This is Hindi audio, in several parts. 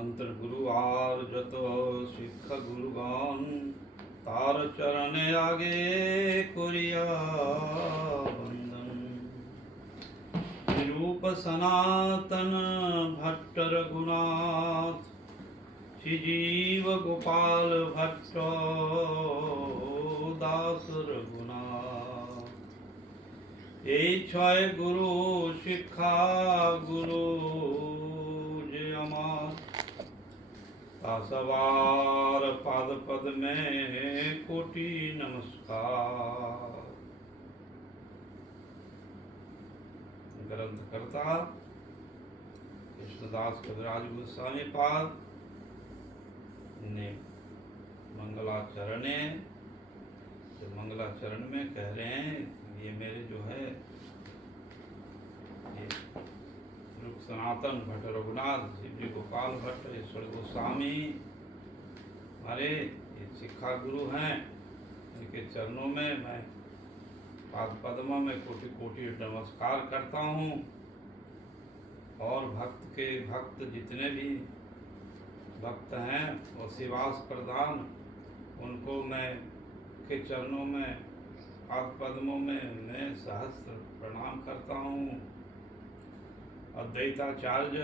मंत्र गुरु आर जत शिख गुरुगान तार चरण आगे कुरिया बंदन निरूप सनातन भट्ट रघुनाथ श्री जीव गोपाल भट्ट दास रघुनाथ ये छय गुरु शिक्षा गुरु जे अमार सवार पाद पद में कोटि नमस्कार। ग्रंथ करता कृष्णदास कविराज गोस्वामी पाद ने मंगलाचरणे जो मंगलाचरण में कह रहे हैं ये मेरे जो है ये सनातन भट्ट रघुनाथ शिवजी गोपाल भट्ट ईश्वर गोस्वामी हमारे ये शिक्षा गुरु हैं। इनके चरणों में मैं पाद पद्मों में कोटि कोटि नमस्कार करता हूँ। और भक्त जितने भी भक्त हैं वो शिवास प्रधान उनको मैं के चरणों में पाद पद्मों में मैं सहस्त्र प्रणाम करता हूँ। अद्वैताचार्य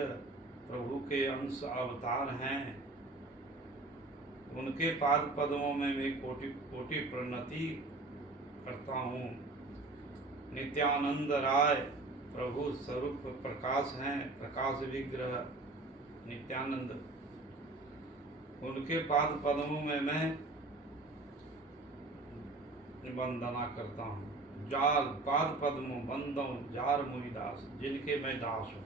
प्रभु के अंश अवतार हैं उनके पाद पद्मों में मैं कोटि कोटि प्रणति करता हूँ। नित्यानंद राय प्रभु स्वरूप प्रकाश हैं प्रकाश विग्रह नित्यानंद उनके पाद पद्मों में मैं वंदना करता हूँ। जाल पाद पद्मों बंदों जार मुनि दास जिनके मैं दास हूँ।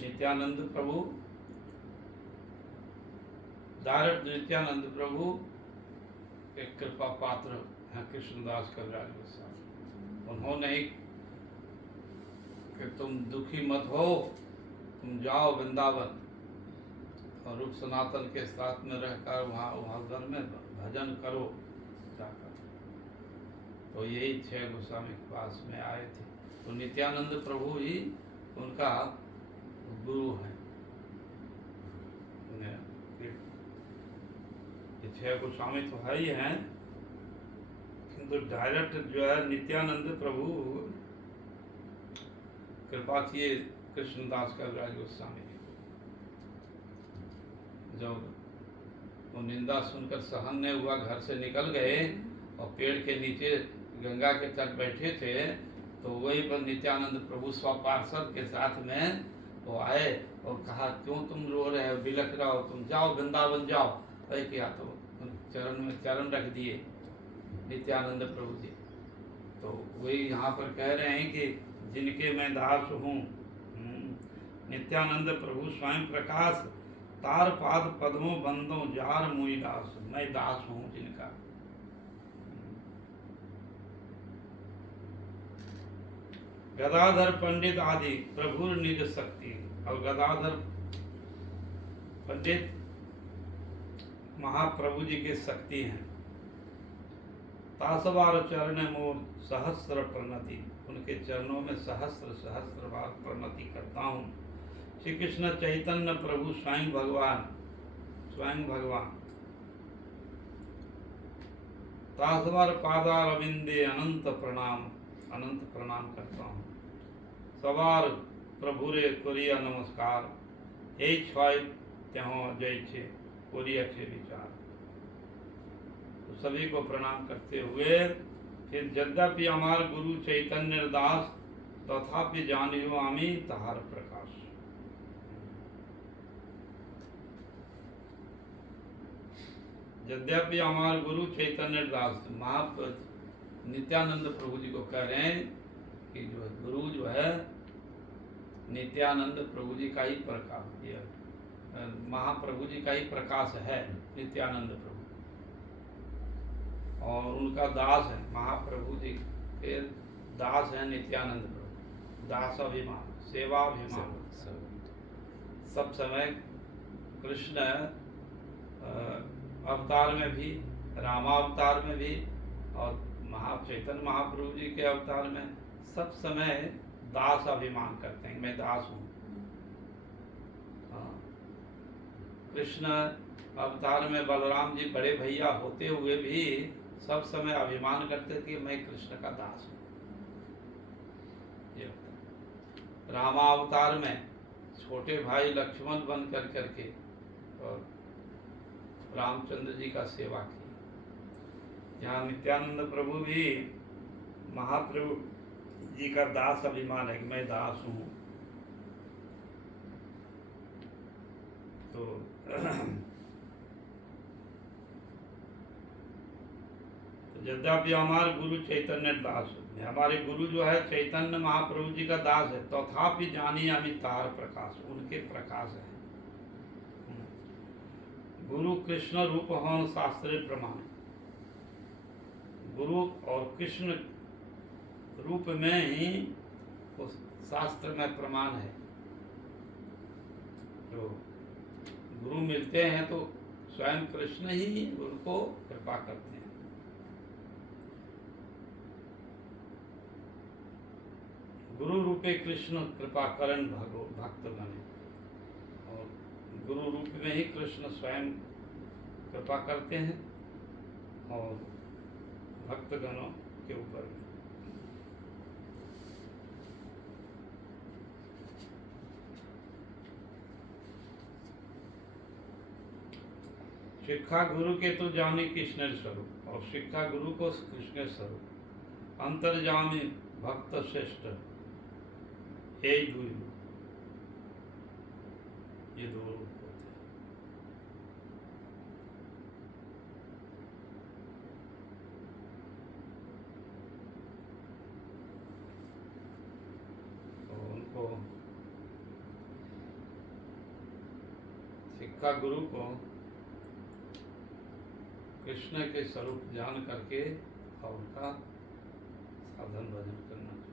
नित्यानंद प्रभु डायरेक्ट नित्यानंद प्रभु के कृपा पात्र हैं कृष्णदास कविराज गोस्वामी। उन्होंने कि तुम दुखी मत हो तुम जाओ वृंदावन और रूप सनातन के साथ में रहकर वहाँ घर में भजन करो जाकर। तो यही छह गोस्वामी के पास में आए थे। तो नित्यानंद प्रभु ही उनका गुरु है। ये छह गोस्वामी तो है ही हैं किंतु डायरेक्ट जो है नित्यानंद प्रभु कृपा किए कृष्णदास कविराज गोस्वामी। जब वो निंदा सुनकर सहन नहीं हुआ घर से निकल गए और पेड़ के नीचे गंगा के तट बैठे थे तो वही पर नित्यानंद प्रभु स्वपार्षद के साथ में वो आए और कहा क्यों तुम रो रहे हो बिलख रहे हो तुम जाओ वृंदावन जाओ। वही किया तो चरण में चरण रख दिए नित्यानंद प्रभु जी। तो वही यहाँ पर कह रहे हैं कि जिनके मैं दास हूँ नित्यानंद प्रभु स्वयं प्रकाश तार पाद पद्मों बंदों जार मुनि दास मैं दास हूँ जिनका। गदाधर पंडित आदि प्रभु निज शक्ति। और गदाधर पंडित महाप्रभु जी की शक्ति हैं। तासवार चरण मोर सहस्र प्रणति उनके चरणों में सहस्र सहस्र बार प्रणति करता हूँ। श्री कृष्ण चैतन्य प्रभु स्वयं भगवान तासवार पादारविंदे अनंत प्रणाम करता हूँ। सवार प्रभु रे कोरिया नमस्कार हे छय त्यों जय छे कोरिया छे विचार। तो सभी को प्रणाम करते हुए फिर यद्यपि हमार गुरु चैतन्य दास तथापि जानियो आमी तहार प्रकाश। यद्यपि हमार गुरु चैतन्य दास नित्यानंद प्रभु जी को कह रहे हैं कि जो है गुरु जो है नित्यानंद प्रभु जी का ही प्रकाश महाप्रभु जी का ही प्रकाश है नित्यानंद प्रभु। और उनका दास है महाप्रभु जी के दास है नित्यानंद प्रभु। दासाभिमान सेवाभिमान सब समय कृष्ण अवतार में भी रामावतार में भी और चैतन्य महाप्रभु जी के अवतार में सब समय दास अभिमान करते हैं मैं दास हूँ। कृष्ण अवतार में बलराम जी बड़े भैया होते हुए भी सब समय अभिमान करते थे मैं कृष्ण का दास हूँ। रामावतार में छोटे भाई लक्ष्मण बन करके और रामचंद्र जी का सेवा की। यहाँ नित्यानंद प्रभु भी महाप्रभु जी का दास अभिमान है कि मैं दास हूँ। तो यद्यपि हमारे गुरु चैतन्य दास है, हमारे गुरु जो है चैतन्य महाप्रभु जी का दास है, तथापि जानी अभी तार प्रकाश, उनके प्रकाश है। गुरु कृष्ण रूप होन शास्त्रीय प्रमाण, गुरु और कृष्ण रूप में ही उस शास्त्र में प्रमाण है। जो गुरु मिलते हैं तो स्वयं कृष्ण ही उनको कृपा करते हैं। गुरु रूपे कृष्ण कृपा करण भक्त बने, और गुरु रूप में ही कृष्ण स्वयं कृपा करते हैं और भक्तगणों के ऊपर में। शिक्षा गुरु के तो जाने कृष्ण स्वरूप, और शिक्षा गुरु को कृष्ण स्वरूप। अंतर्जामी भक्त श्रेष्ठ यही दो रूप, ये दो रूप होते हैं। तो उनको शिक्षा गुरु को कृष्ण के स्वरूप जान करके और उनका साधन भजन करना चाहिए।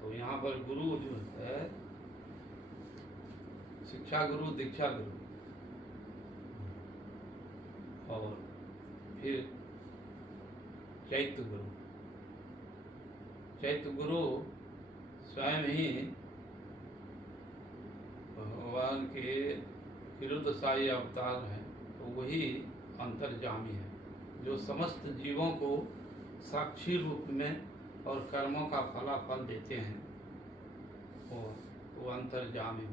तो यहाँ पर गुरु जो है शिक्षा गुरु, दीक्षा गुरु, और फिर चैत्य गुरु। चैत्य गुरु स्वयं ही भगवान के क्षीरोदशाई अवतार हैं, तो वही अंतर्जामी है जो समस्त जीवों को साक्षी रूप में और कर्मों का फलाफल देते हैं। वो अंतर्जामी,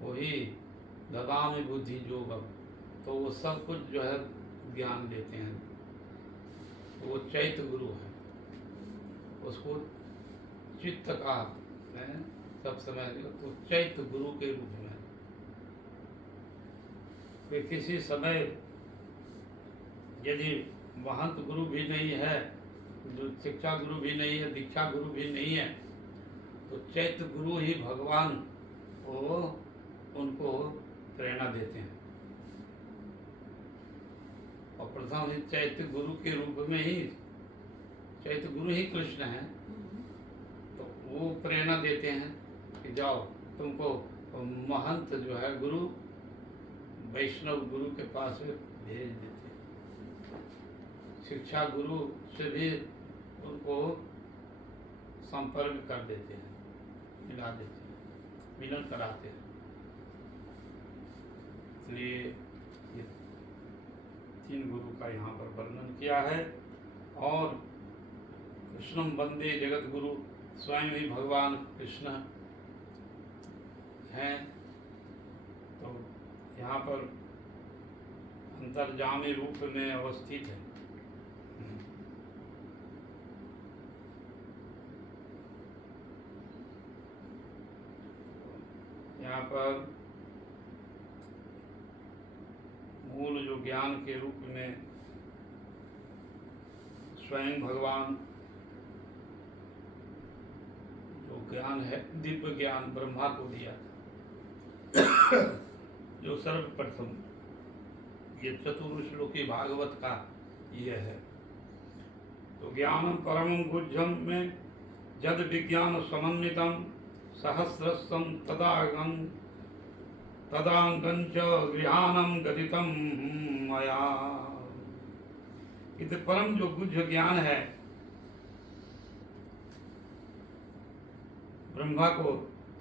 वही ददामि बुद्धि योगम, तो वो सब कुछ जो है ज्ञान देते हैं। तो वो चैत्य गुरु है, उसको चित्त का है सब समय, तो चैत्य गुरु के रूप में। फिर किसी समय यदि महंत गुरु भी नहीं है, जो शिक्षा गुरु भी नहीं है, दीक्षा गुरु भी नहीं है, तो चैत्य गुरु ही भगवान वो उनको प्रेरणा देते हैं। और प्रथम ही चैत्य गुरु के रूप में ही, चैत्य गुरु ही कृष्ण है, तो वो प्रेरणा देते हैं कि जाओ तुमको महंत जो है गुरु, वैष्णव गुरु के पास भेज देते हैं। शिक्षा गुरु से भी उनको संपर्क कर देते हैं, मिला देते हैं, मिलन कराते हैं। इसलिए ये तीन गुरु का यहाँ पर वर्णन किया है। और कृष्णम वंदे जगत गुरु, स्वयं ही भगवान कृष्ण हैं। तो यहाँ पर अंतर्जामी रूप में अवस्थित है। यहाँ पर मूल जो ज्ञान के रूप में स्वयं भगवान जो ज्ञान है, दिव्य ज्ञान ब्रह्मा को दिया था जो सर्वप्रथम ये चतुर्श्लोकी भागवत का ये है। तो ज्ञानम परमं गुह्यम में जद विज्ञान समन्वितम सहस्रस्सम तदांगं च गृहानम गदितम मया। ये परम जो गुह्य ज्ञान है, ब्रह्मा को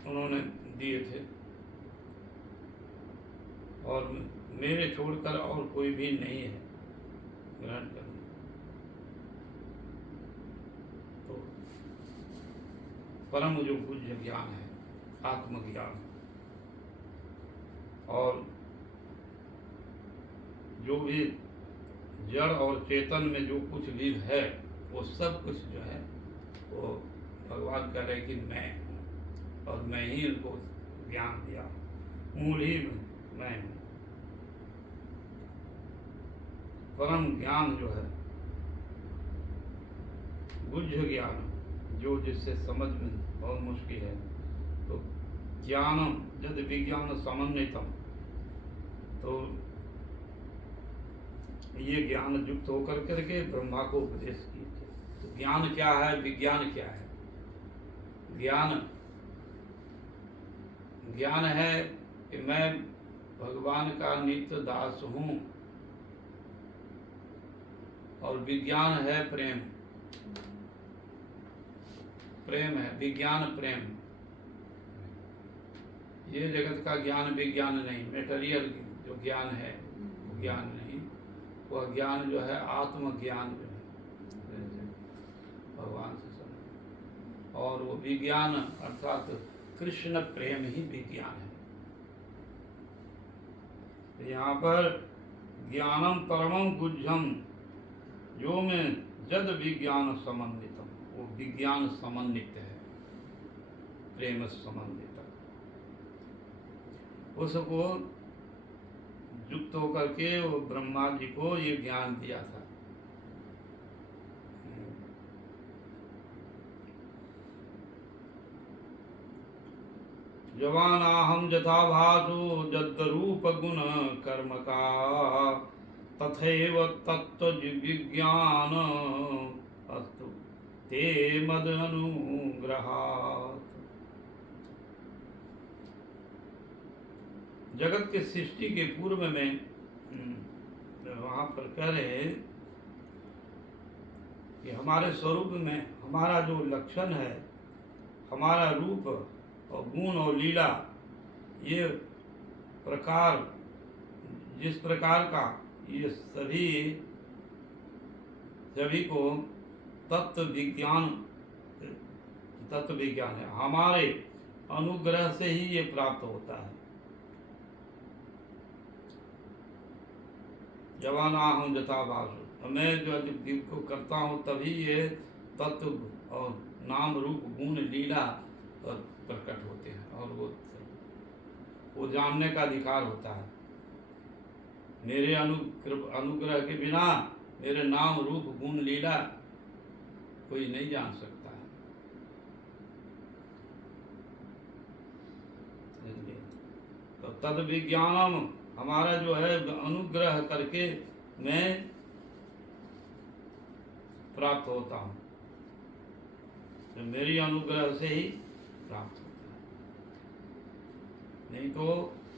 उन्होंने दिए थे। और मेरे छोड़कर और कोई भी नहीं है ग्रहण करने। तो परम जो पूज्य ज्ञान है, आत्मज्ञान, और जो भी जड़ और चेतन में जो कुछ भी है वो सब कुछ जो है वो भगवान कह रहे कि मैं हूँ और मैं ही उनको ज्ञान दिया, मूल ही मैं हूँ। परम ज्ञान जो है, गुह्य ज्ञान, जो जिससे समझ में बहुत मुश्किल है, तो ज्ञानम यदि विज्ञान समन्वितम, तो ये ज्ञान युक्त होकर करके ब्रह्मा को उपदेश किए थे। तो ज्ञान क्या है, विज्ञान क्या है? ज्ञान है कि मैं भगवान का नित्य दास हूँ, और विज्ञान है प्रेम। प्रेम है विज्ञान, प्रेम। ये जगत का ज्ञान विज्ञान नहीं, मेटेरियल जो ज्ञान है वो ज्ञान नहीं, वह ज्ञान जो है आत्मज्ञान जो है भगवान से समझ, और वो विज्ञान अर्थात कृष्ण प्रेम ही विज्ञान है। तो यहाँ पर ज्ञानम परमं गुह्यम जो में जद विज्ञान समन्वितम, वो विज्ञान समन्वित है, प्रेम समन्वित, उसको युक्त होकर के वो ब्रह्मा जी को ये ज्ञान दिया था। जवानाहम यथा भासो जद्रूप गुण कर्म का तथैव तत्व विज्ञान अस्तु ते मद अनुग्रहात्। जगत के सृष्टि के पूर्व में वहाँ पर कह रहे कि हमारे स्वरूप में हमारा जो लक्षण है, हमारा रूप और गुण और लीला, ये प्रकार जिस प्रकार का, ये सभी को तत्व विज्ञान है, हमारे अनुग्रह से ही ये प्राप्त होता है। जवानाहम यथा भासो, मैं जो को करता हूँ तभी ये तत्व और नाम रूप गुण लीला प्रकट होते हैं, और वो जानने का अधिकार होता है। मेरे अनुग्रह के बिना मेरे नाम रूप गुण लीला कोई नहीं जान सकता है। तो तद विज्ञानम, हमारा जो है अनुग्रह करके मैं प्राप्त होता हूँ, तो मेरी अनुग्रह से ही प्राप्त होता है, नहीं तो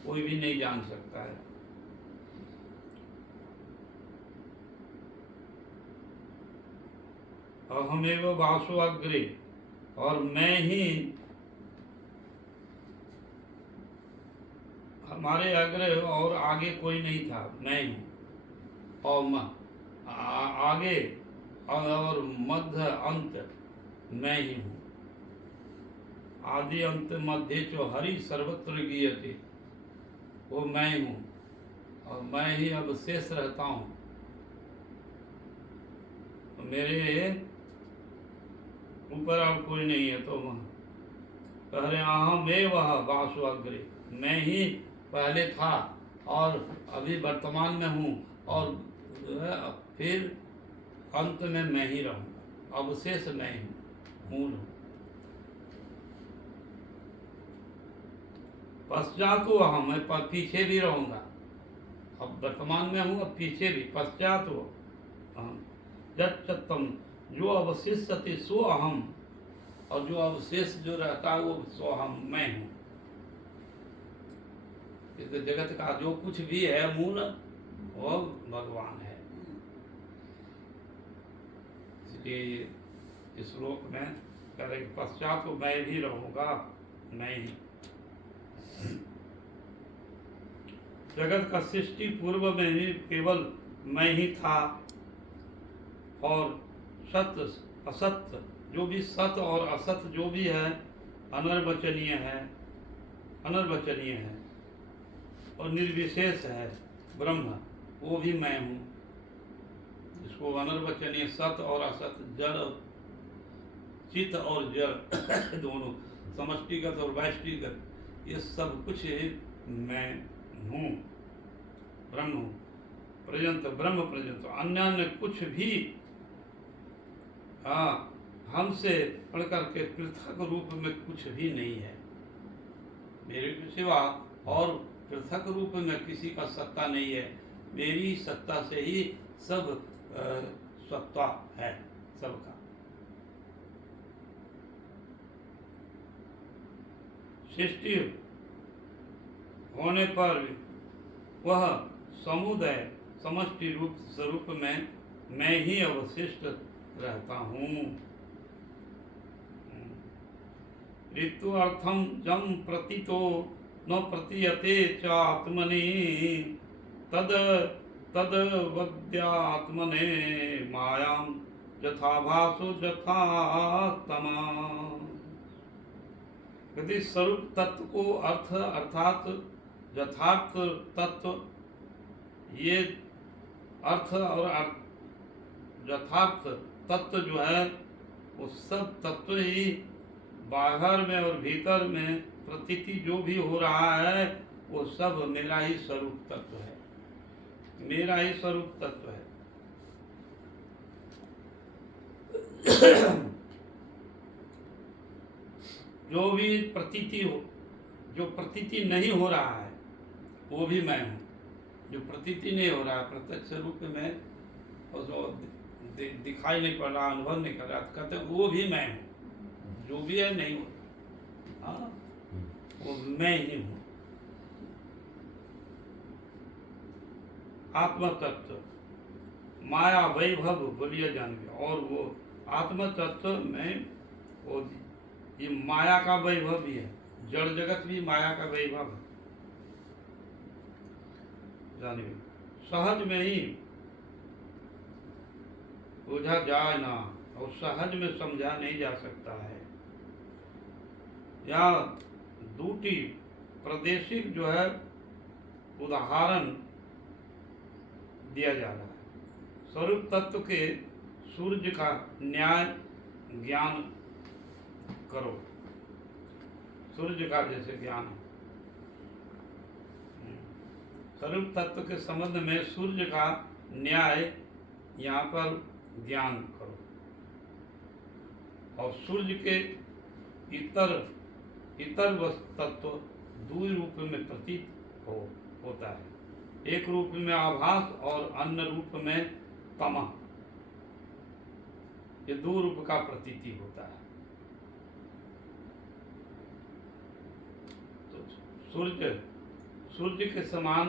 कोई भी नहीं जान सकता है। अहमेव वासो अग्रे, और मैं ही, हमारे अग्र और आगे कोई नहीं था, मैं ही, और आगे और मध्य अंत मैं ही हूँ। आदि अंत मध्य जो हरि सर्वत्र गीयते, वो मैं हूँ, और मैं ही अब शेष रहता हूँ। मेरे ऊपर और कोई नहीं है। तो कह रहे अहमेव वासु अग्रे, मैं ही पहले था और अभी वर्तमान में हूँ, और फिर अंत में मैं ही रहूँगा, अवशेष मैं ही मूल हूँ। पश्चात वो अहम, मैं पीछे भी रहूँगा, अब वर्तमान में हूँ, अब पीछे भी, पश्चात वो अहम। जत्तम, जो अवशिष्यते सो अहम, और जो अवशेष जो रहता है वो सो अहम, मैं हूँ। इस जगत का जो कुछ भी है मूल, वो भगवान है। इसलिए इस श्लोक में कह रहे पश्चात तो मैं भी रहूँगा, मैं ही। जगत का सृष्टि पूर्व में ही केवल मैं ही था, और सत्य असत्य जो भी सत्य और असत्य जो भी है अनर्वचनीय है, अनर्वचनीय है और निर्विशेष है ब्रह्म, वो भी मैं हूँ। इसको अनर्वचनीय सत्य और असत्य, जड़ चित्त और जड़ दोनों, समष्टिगत और वैष्टिगत, ये सब कुछ मैं हूँ, ब्रह्म हूँ। पर्यंत ब्रह्म पर्यंत अन्य कुछ भी हमसे पढ़ करके पृथक रूप में कुछ भी नहीं है। मेरे के सिवा और पृथक रूप में किसी का सत्ता नहीं है। मेरी सत्ता से ही सब सत्ता है सबका। सृष्टि होने पर वह समुदाय समष्टि रूप स्वरूप में मैं ही अवशिष्ट रहता हूँ। ऋतु अर्थम जम प्रतितो न प्रतीयते च आत्मनि तद तद वद्यात्मने मायां यथा भासो यथा तमा। यदि स्वरूप तत्व को अर्थ अर्थात यथार्थ तत्व, ये अर्थ और यथार्थ तत्व जो है वो सब तत्व ही बाहर में और भीतर में प्रतीति जो भी हो रहा है वो सब मेरा ही स्वरूप तत्व है, मेरा ही स्वरूप तत्व है। जो भी प्रतीति हो, जो प्रतीति नहीं हो रहा है वो भी मैं हूँ। जो प्रतीति नहीं हो रहा है प्रत्यक्ष रूप में दिखाई नहीं पड़ रहा, अनुभव नहीं कर रहा, कहते वो भी मैं हूँ। जो भी है नहीं हो, वो मैं ही हूँ। आत्म तत्व माया वैभव बोलिए जानिए, और वो आत्म तत्व में वो ये माया का वैभव भी है, जड़ जगत भी माया का वैभव है जानिए। सहज में ही बुझा जाए ना, और सहज में समझा नहीं जा सकता है। या दूटी प्रादेशिक जो है उदाहरण दिया जा रहा है। स्वरूप तत्व के सूर्य का न्याय ज्ञान करो, सूर्य का जैसे ज्ञान। स्वरूप तत्व के संबंध में सूर्य का न्याय यहाँ पर ज्ञान करो, और सूर्य के इतर तत्व दो रूप में प्रतीत होता है। एक रूप में आभास और अन्य रूप में तमः, ये दो रूप का प्रतीति होता है। तो सूर्य के समान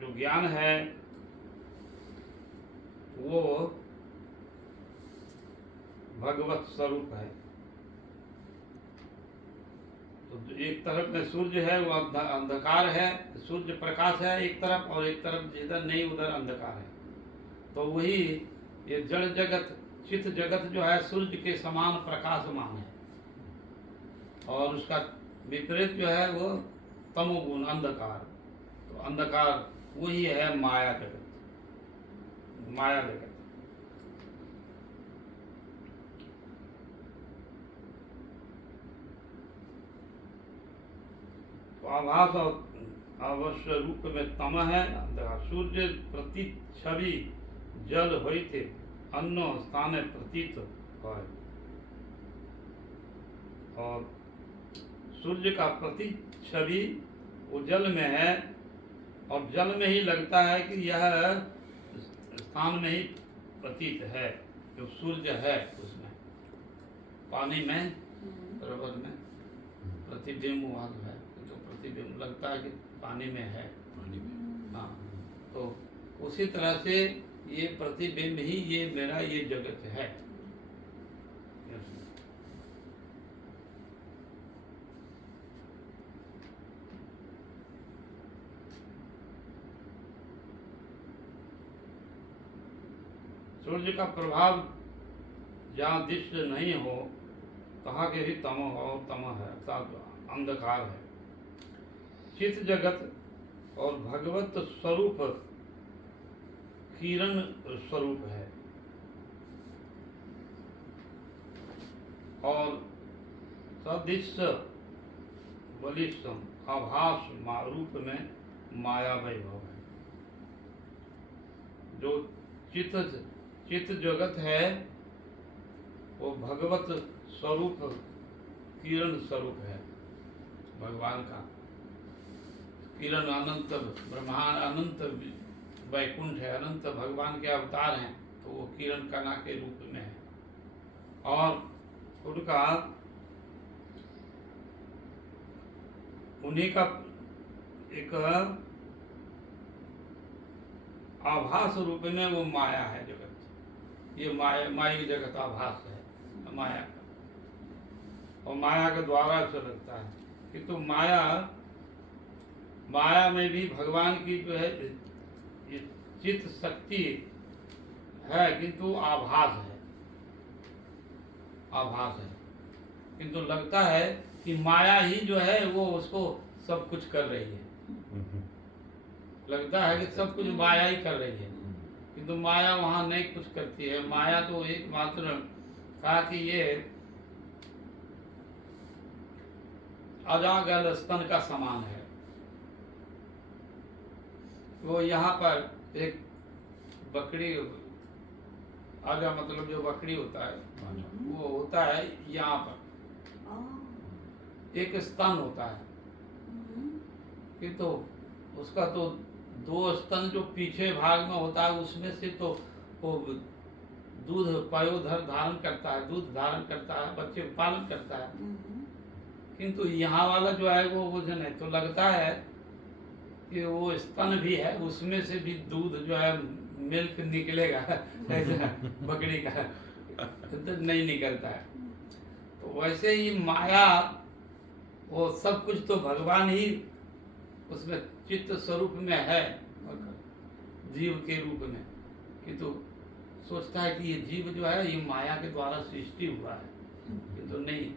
जो ज्ञान है वो भगवत स्वरूप है। तो एक तरफ में सूर्य है वो अंधकार है, सूर्य प्रकाश है एक तरफ, और एक तरफ जिधर नहीं उधर अंधकार है। तो वही ये जड़ जगत चित्त जगत जो है सूर्य के समान प्रकाशमान है, और उसका विपरीत जो है वो तमोगुण अंधकार। तो अंधकार वही है माया जगत, माया जगत। तो आभास और अवश्य रूप में तम है अंधकार। सूर्य प्रति छवि जल होते अन्य स्थान प्रतीत है, और सूर्य का प्रति छवि वो जल में है, और जल में ही लगता है कि यह स्थान में ही प्रतीत है, जो सूर्य है उसमें। पानी में सरोवर में प्रतिबिंब वहाँ है, तो प्रतिबिंब लगता है कि पानी में है, पानी में। हाँ, तो उसी तरह से ये प्रतिबिंब ही ये मेरा ये जगत है। सूर्य का प्रभाव जहाँ दृष्ट नहीं हो तहाँ के भी तमो और तमः है, अर्थात अंधकार है। चित्त जगत और भगवत स्वरूप किरण स्वरूप है और सदृश बलिष्ठम आभास रूप में माया वैभव है। जो चित्त जगत है वो भगवत स्वरूप किरण स्वरूप है, भगवान का किरण अनंत ब्रह्मांड, अनंत वैकुंठ है, अनंत भगवान के अवतार हैं, तो वो किरण कणा के रूप में है और उनका उन्हीं का एक आभास रूप में वो माया है जगत। ये माया जगत आभास है माया का, और माया के द्वारा से लगता है किंतु माया में भी भगवान की जो है चित्त शक्ति है, किंतु आभास है, आभास है। किंतु लगता है कि माया ही जो है वो उसको सब कुछ कर रही है, लगता है कि सब कुछ माया ही कर रही है, किंतु माया वहाँ नहीं कुछ करती है। माया तो एकमात्र कहा कि ये अजागल स्तन का समान है। वो यहाँ पर एक बकरी, आजा मतलब जो बकरी होता है वो होता है यहाँ पर एक स्तन होता है, कि तो उसका तो दो स्तन जो पीछे भाग में होता है उसमें से तो वो दूध पयोधर धारण करता है, दूध धारण करता है, बच्चे पालन करता है। किंतु यहाँ वाला जो है वो जो नहीं, तो लगता है कि वो स्तन भी है, उसमें से भी दूध जो है मिल्क निकलेगा ऐसा बकरी का तो नहीं निकलता है। तो वैसे ही माया वो सब कुछ तो भगवान ही उसमें चित्त स्वरूप में है जीव के रूप में, किंतु सोचता है कि ये जीव जो है ये माया के द्वारा सृष्टि हुआ है, किंतु नहीं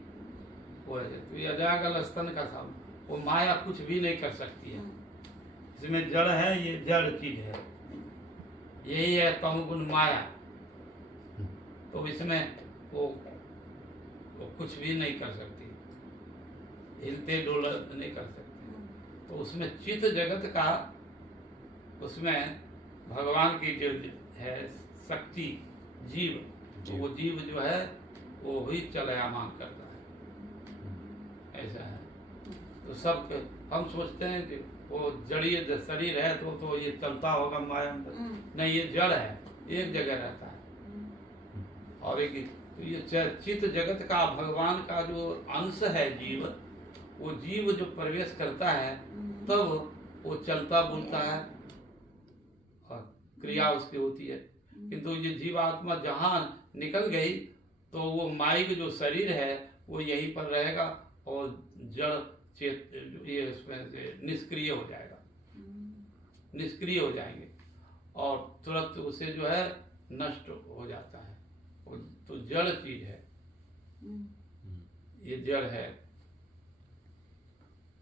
वो है। तो ये अजागल स्तन का था, वो माया कुछ भी नहीं कर सकती है। इसमें जड़ है, ये जड़ चीज है, यही है तमोगुण माया। तो इसमें वो कुछ भी नहीं कर सकती, हिलते डोलत नहीं कर सकती। तो उसमें चित्त जगत का, उसमें भगवान की जो है शक्ति जीव, तो वो जीव जो है वो ही चलयामान करता है, ऐसा है। तो सब हम सोचते हैं कि वो जड़ीय शरीर है तो ये चलता होगा माया में, नहीं, ये जड़ है, एक जगह रहता है। और एक तो ये चित्त जगत का भगवान का जो अंश है जीव, वो जीव जो प्रवेश करता है तब वो चलता बोलता है और क्रिया उसकी होती है। किंतु ये जीवात्मा जहाँ निकल गई तो वो माइक जो शरीर है वो यहीं पर रहेगा और जड़ चेत ये उसमें से निष्क्रिय हो जाएगा, निष्क्रिय हो जाएंगे और तुरंत उसे जो है नष्ट हो जाता है। तो जड़ चीज है, ये जड़ है।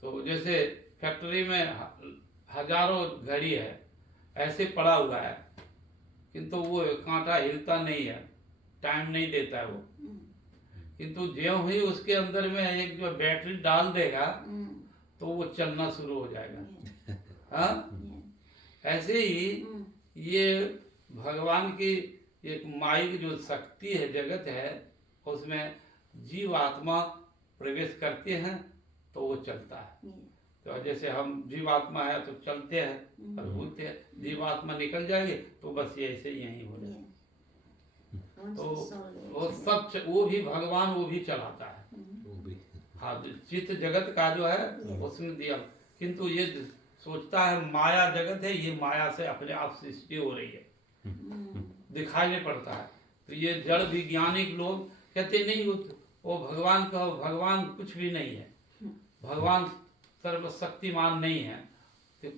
तो जैसे फैक्ट्री में हजारों घड़ी है, ऐसे पड़ा हुआ है, किंतु वो कांटा हिलता नहीं है, टाइम नहीं देता है वो। किंतु ज्यों ही उसके अंदर में एक जो बैटरी डाल देगा तो वो चलना शुरू हो जाएगा। हाँ, ऐसे ही ये भगवान की एक माइक जो शक्ति है, जगत है, उसमें जीव आत्मा प्रवेश करते हैं तो वो चलता है। तो जैसे हम जीवात्मा है तो चलते हैं और भूलते हैं, जीवात्मा निकल जाएंगे तो बस ये ऐसे यही हो जाए। तो वो सब वो भी भगवान वो भी चलाता है। हाँ, चित्त जगत का जो है उसने दिया, किंतु ये सोचता है माया जगत है, ये माया से अपने आप सृष्टि हो रही है, दिखाई नहीं पड़ता है। तो ये जड़ वैज्ञानिक लोग कहते नहीं वो भगवान का, भगवान कुछ भी नहीं है, भगवान सर्वशक्तिमान नहीं है। तो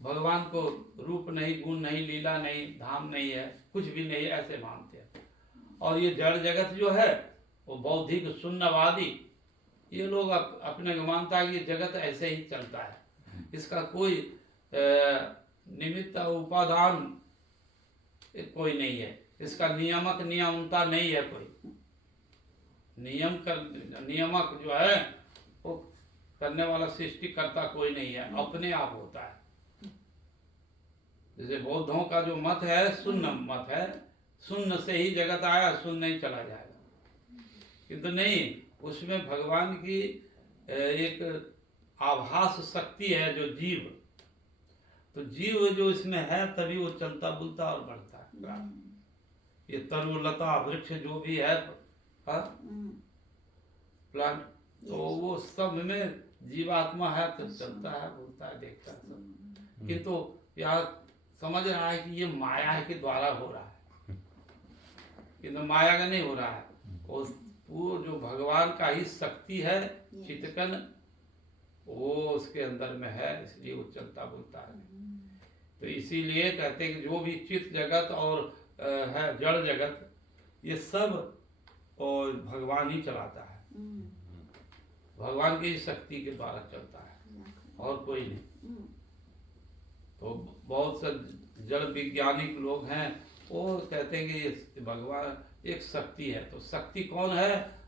भगवान को रूप नहीं, गुण नहीं, लीला नहीं, धाम नहीं है, कुछ भी नहीं है, ऐसे मानते हैं। और ये जड़ जगत जो है वो बौद्धिक शून्यवादी, ये लोग अपने को मानता है कि जगत ऐसे ही चलता है, इसका कोई निमित्त उपादान कोई नहीं है, इसका नियामक नियमता नहीं है, कोई नियामक जो है वो करने वाला सृष्टि करता कोई नहीं है, अपने आप होता है। जैसे बौद्धों का जो मत है, शून्य मत है, शून्य से ही जगत आया, शून्य नहीं चला जाएगा, किंतु नहीं, उसमें भगवान की एक आभास शक्ति है जो जीव, तो जीव जो इसमें है तभी वो चलता बुलता और बढ़ता है। ये तरुलता वृक्ष जो भी है प्लांट, तो वो सब में जीवात्मा है, तो चलता है, बोलता है, देखता है सब, किंतु यार समझ रहा है कि ये माया के द्वारा हो रहा है, किंतु माया का नहीं हो रहा है, वो जो भगवान का ही शक्ति है, चितकन, वो उसके अंदर में है, इसलिए वो चलता बोलता है। तो इसीलिए कहते हैं कि जो भी चित्त जगत और है जड़ जगत, ये सब और भगवान ही चलाता है, भगवान की शक्ति के द्वारा चलता है, और कोई नहीं। तो बहुत से जड़ वैज्ञानिक लोग हैं, वो कहते हैं कि भगवान एक शक्ति है, तो शक्ति कौन है?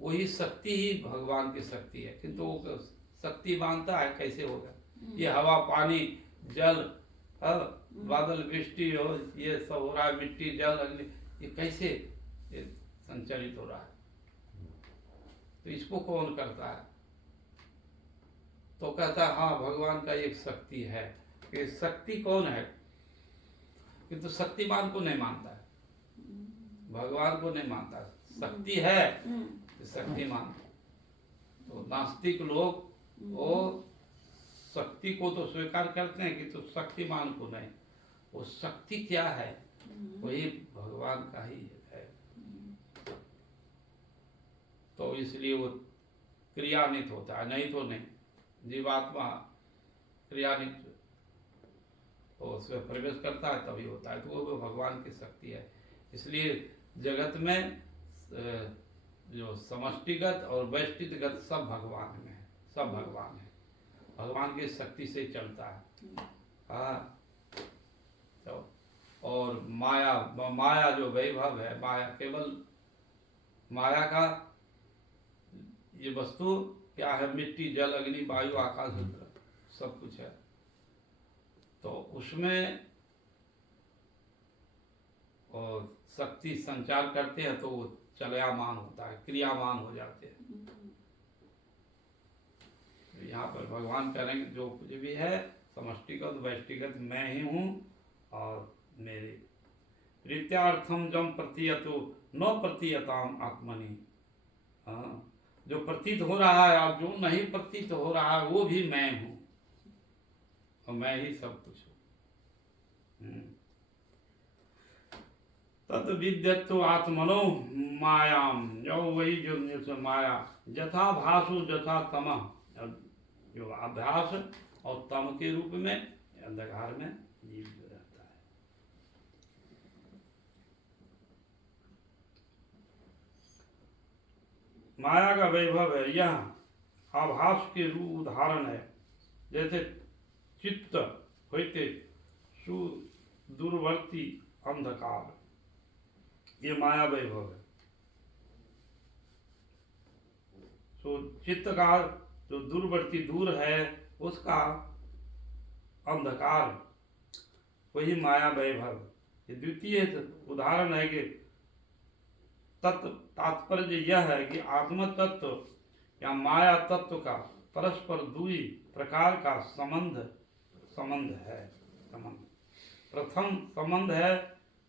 वही शक्ति ही भगवान की शक्ति है, किंतु वो शक्ति मानता है, कैसे होगा? ये हवा, पानी, जल, बादल, वृष्टि हो, ये सब हो रहा है, मिट्टी, जल, अग्नि, ये कैसे ये संचालित हो रहा है? तो इसको कौन करता है? तो कहता है हाँ, भगवान का एक शक्ति है। कि शक्ति कौन है? किंतु शक्तिमान को नहीं मानता है, भगवान को नहीं मानता। शक्ति है, शक्तिमान। तो नास्तिक लोग वो शक्ति को तो स्वीकार करते हैं, कि तो शक्तिमान को नहीं। वो शक्ति क्या है? वही भगवान का ही है। तो इसलिए वो क्रियान्वित होता है, नहीं तो नहीं। जीवात्मा क्रियान्वित तो उसमें प्रवेश करता है तभी होता है, तो वो भगवान की शक्ति है। इसलिए जगत में जो समष्टिगत और व्यष्टिगत सब भगवान में है, सब भगवान है, भगवान की शक्ति से चलता है। हाँ, तो और माया जो वैभव है, माया केवल माया का ये वस्तु क्या है? मिट्टी, जल, अग्नि, वायु, आकाश, सब कुछ है। तो उसमें और शक्ति संचार करते हैं तो वो चलयामान होता है, क्रियामान हो जाते हैं। तो यहाँ पर भगवान कह रहे हैं जो कुछ भी है समष्टिगत व्यष्टिगत मैं ही हूँ, और मेरे रीत्यार्थम जम प्रतीयतो न प्रतीयताम आत्मनि। हाँ, जो प्रतीत हो रहा है और जो नहीं प्रतीत हो रहा है वो भी मैं हूँ, और मैं ही सब कुछ हूँ। तद विद्यत्व आत्मनो मायाम, जो वही जो माया जथा भासु जथा तमः, जो आभास और तम के रूप में अंधकार में जीव रहता है। माया का वैभव है, यह आभास के रूप उदाहरण है। जैसे चित्त होते सुदूरवर्ती अंधकार, ये माया वैभव है। तो चित्त का जो दूरवर्ती दूर है उसका अंधकार, वही माया वैभव। ये द्वितीय उदाहरण है कि तात्पर्य यह है कि आत्म तत्व या माया तत्व का परस्पर दुई प्रकार का संबंध है। प्रथम संबंध है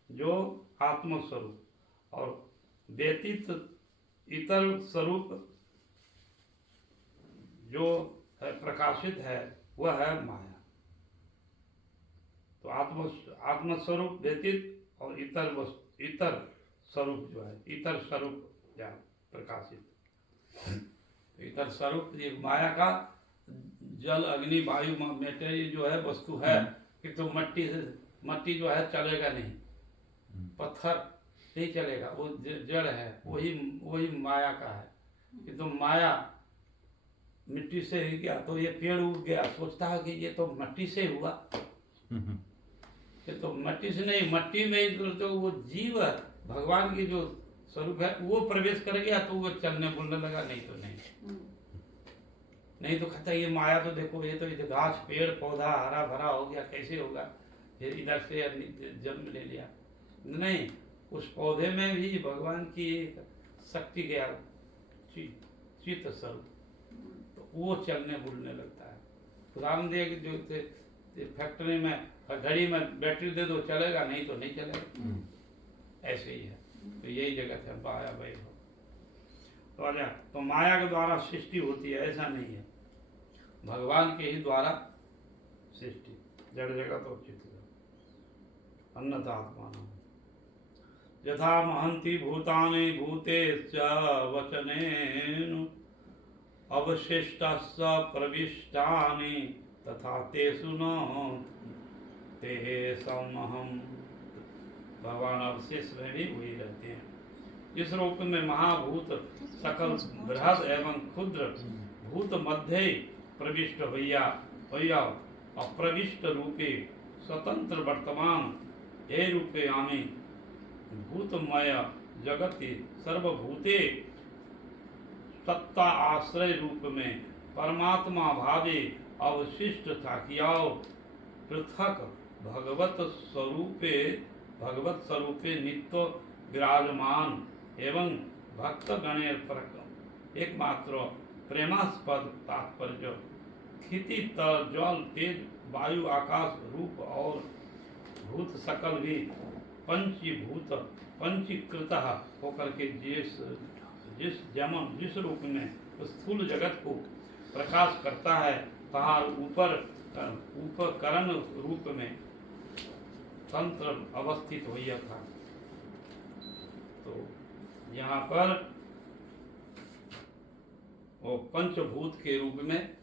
जो आत्मस्वरूप, और व्यतीत इतर स्वरूप जो है प्रकाशित है वह है माया। तो आत्मस्वरूप व्यतीत और इतर स्वरूप जो है, इतर स्वरूप या प्रकाशित, इतर स्वरूप ये माया का जल अग्नि वायु मेटेरियल जो है वस्तु है कि तो मट्टी जो है चलेगा नहीं, पत्थर नहीं चलेगा, वो जड़ है, वही माया का है कि तो माया मिट्टी से ही गया तो ये पेड़ उग गया, सोचता है कि ये तो मट्टी से हुआ, ये तो मट्टी से नहीं, मट्टी में ही तो वो जीव है, भगवान की जो स्वरूप है वो प्रवेश कर गया तो वो चलने बोलने लगा, नहीं तो नहीं तो कहता ये माया तो देखो, ये तो इधर घास पेड़ पौधा हरा भरा हो गया, कैसे होगा, फिर इधर से जन्म ले लिया, नहीं, उस पौधे में भी भगवान की शक्ति गया, चित्त स्वरूप, तो वो चलने बोलने लगता है। उदाहरण दिया कि जो फैक्ट्री में घड़ी में बैटरी दे दो चलेगा, नहीं तो नहीं चलेगा, ऐसे ही है। तो यही जगत है माया वैभव। तो माया के द्वारा सृष्टि होती है ऐसा नहीं है, भगवान के ही द्वारा सृष्टि, जड़ जगत और चित्त जगत। अन्नदात्मा यथा महन्ति भूतानि भूतेश्च वचनेन अवशिष्टस्स प्रविष्टानि तथा तेषु न तेषामहम्। भगवान अवशेष में भी वही रहते हैं। इस रूप में महाभूत सकल बृहद एवं क्षुद्र भूत मध्य प्रविष्ट होया अप्रविष्ट रूपे स्वतंत्र वर्तमान हे रूपे आमे भूतमय जगति सर्वभूते सत्ता आश्रय रूप में परमात्मा भावे अवशिष्ट थाकियाओ पृथक भगवत स्वरूपे नित्य विराजमान एवं भक्त गणेर एकमात्र प्रेमास्पद तात्पर्य स्थिति जल तेज वायु आकाश रूप और भूत सकल भी पंचीभूत पंचीकृत होकर के जिस रूप में स्थूल जगत को प्रकाश करता है तथा ऊपर करण रूप में तंत्र अवस्थित हुआ था। तो यहाँ पर वो पंचभूत के रूप में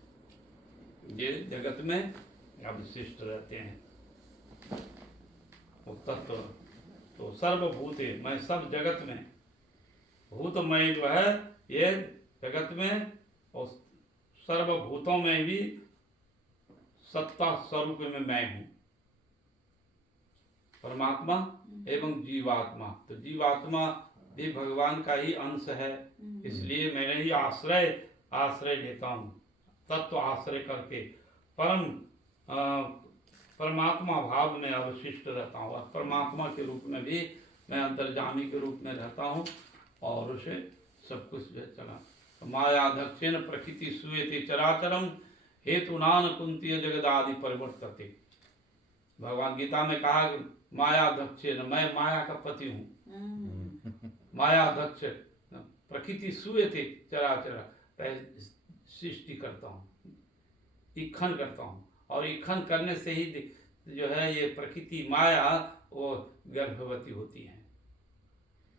ये जगत में अवशिष्ट रहते हैं। वो तत्व तो सर्वभूत है, मैं सब जगत में भूतमय जो है ये जगत में और सर्वभूतों में भी सत्ता स्वरूप में मैं हूँ, परमात्मा एवं जीवात्मा। तो जीवात्मा भी भगवान का ही अंश है, इसलिए मैंने ही आश्रय लेता हूँ, तत्व आश्रय करके परमात्मा भाव में अवशिष्ट रहता हूँ और परमात्मा के रूप में भी मैं अंतर्जामी के रूप में रहता हूँ और उसे सब कुछ चला। तो मायाध्यक्षेन प्रकृति सुएते चराचरम हेतुनान कुंतीय जगदादि परिवर्तते। भगवान गीता में कहा कि मायाध्यक्षेन, मैं माया का पति हूँ, मायाध्यक्ष प्रकृति सुएते चराचर, सृष्टि करता हूँ, ईखन करता हूँ और ईखन करने से ही जो है ये प्रकृति माया वो गर्भवती होती है।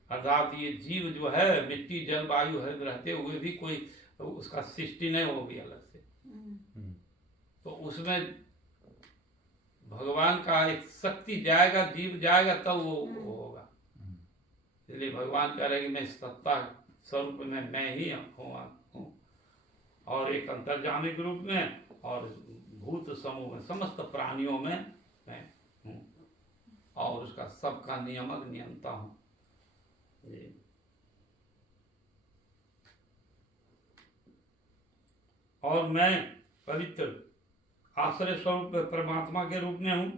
अर्थात ये जीव जो है मिट्टी जल वायु है रहते हुए भी कोई उसका सृष्टि नहीं होगी अलग से, तो उसमें भगवान का एक शक्ति जाएगा, जीव जाएगा तब वो होगा। इसलिए भगवान कह रहे कि मैं सत्ता स्वरूप में मैं ही हूँ और एक अंतर्जामिक रूप में और भूत समूह में समस्त प्राणियों में मैं हूँ और उसका सबका नियामक नियंता हूँ। और मैं पवित्र आश्रय स्वरूप परमात्मा के रूप में हूँ,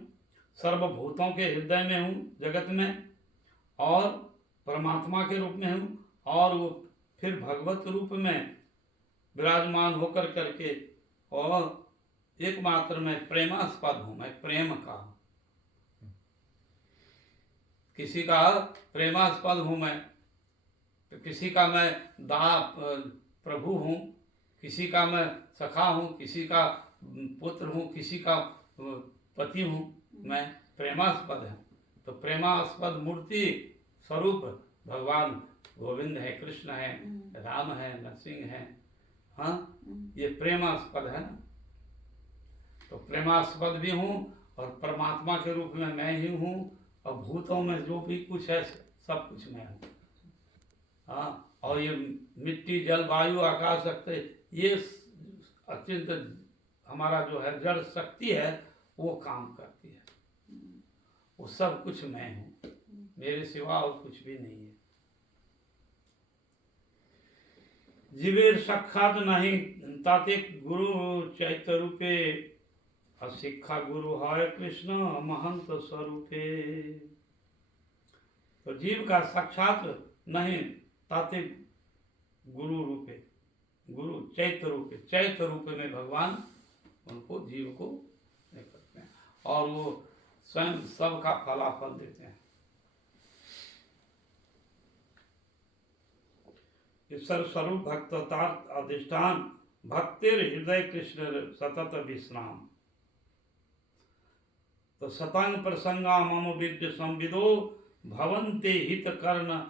सर्वभूतों के हृदय में हूँ जगत में और परमात्मा के रूप में हूँ और वो फिर भगवत रूप में विराजमान होकर करके और एकमात्र मैं प्रेमास्पद हूँ, मैं प्रेम का हूँ, किसी का प्रेमास्पद हूँ मैं, तो किसी का मैं प्रभु हूँ, किसी का मैं सखा हूँ, किसी का पुत्र हूँ, किसी का पति हूँ, मैं प्रेमास्पद है। तो प्रेमास्पद मूर्ति स्वरूप भगवान गोविंद है, कृष्ण है, राम है, नरसिंह है। हाँ, ये प्रेमास्पद है ना, तो प्रेमास्पद भी हूँ और परमात्मा के रूप में मैं ही हूँ, और भूतों में जो भी कुछ है सब कुछ मैं हूँ। हाँ, और ये मिट्टी जल वायु आकाश शक्ति, ये अत्यंत हमारा जो है जड़ शक्ति है वो काम करती है, वो सब कुछ मैं हूँ, मेरे सिवा और कुछ भी नहीं है। जीवेर साक्षात नहीं ताते गुरु चैत्य रूपे, अशिक्षा गुरु है कृष्ण महंत स्वरूपे। तो जीव का साक्षात नहीं ताते गुरु रूपे, गुरु चैत्य रूपे, चैत्य रूप में भगवान उनको जीव को नहीं करते हैं और वो स्वयं सबका फलाफल देते हैं। ईश्वर स्वरूप भक्ततार्थ अधिष्ठान भक्तिर हृदय कृष्ण सतत विश्राम। तो सतंग प्रसंगा मम विद्य संविदो भवन्ते हित कर्ण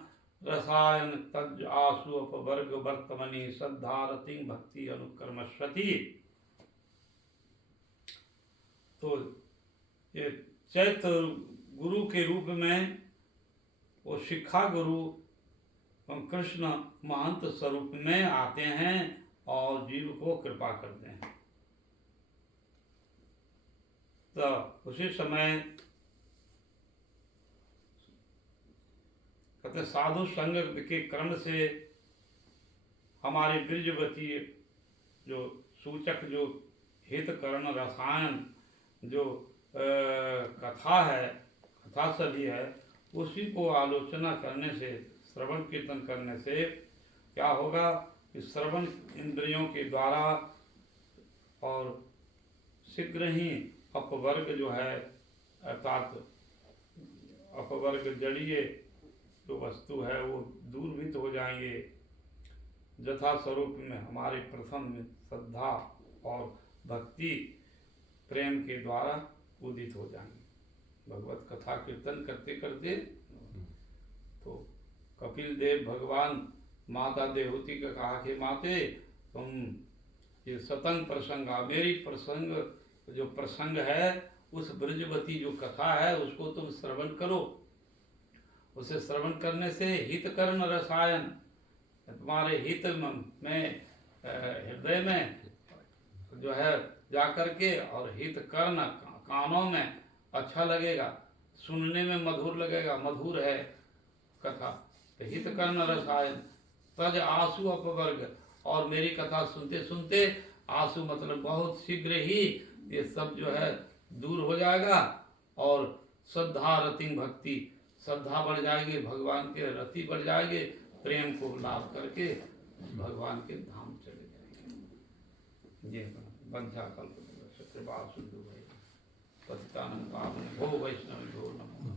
रसायन तज आसु अपवर्ग वर्तमनि श्रद्धारति भक्ति अनुक्रमश्वती। तो ये चैत्र गुरु के रूप में वो शिक्षा गुरु कृष्ण महंत स्वरूप में आते हैं और जीव को कृपा करते हैं। तो उसी समय कहते साधु संग के क्रम से हमारे ब्रजवती जो सूचक जो हित कर्ण रसायन जो कथा है, कथा सभी है, उसी को आलोचना करने से, श्रवण कीर्तन करने से क्या होगा कि श्रवण इंद्रियों के द्वारा और शीघ्र ही अपवर्ग जो है अर्थात अपवर्ग जड़िए जो वस्तु है वो दूरभीत हो जाएंगे। यथा स्वरूप में हमारे प्रथम में श्रद्धा और भक्ति प्रेम के द्वारा उदित हो जाएंगे। भगवत कथा कीर्तन करते करते तो कपिल देव भगवान माता देवहूति का कहा कि माते तुम ये सतंग प्रसंग मेरी प्रसंग जो प्रसंग है उस ब्रजवती जो कथा है उसको तुम श्रवण करो। उसे श्रवण करने से हित कर्ण रसायन तुम्हारे हित में हृदय में जो है जाकर के और हित कर्ण कानों में अच्छा लगेगा, सुनने में मधुर लगेगा, मधुर है कथा। तो हित कर्ण रसायन तज आंसू अपवर्ग, और मेरी कथा सुनते सुनते आंसू मतलब बहुत शीघ्र ही ये सब जो है दूर हो जाएगा और श्रद्धा रति भक्ति, श्रद्धा बढ़ जाएगी, भगवान के रति बढ़ जाएंगे, प्रेम को लाभ करके भगवान के धाम चले जाएंगे। ये वंशा कल्प कृपा सिंधु पतितानंद पावन भो वैष्णव भो नमो।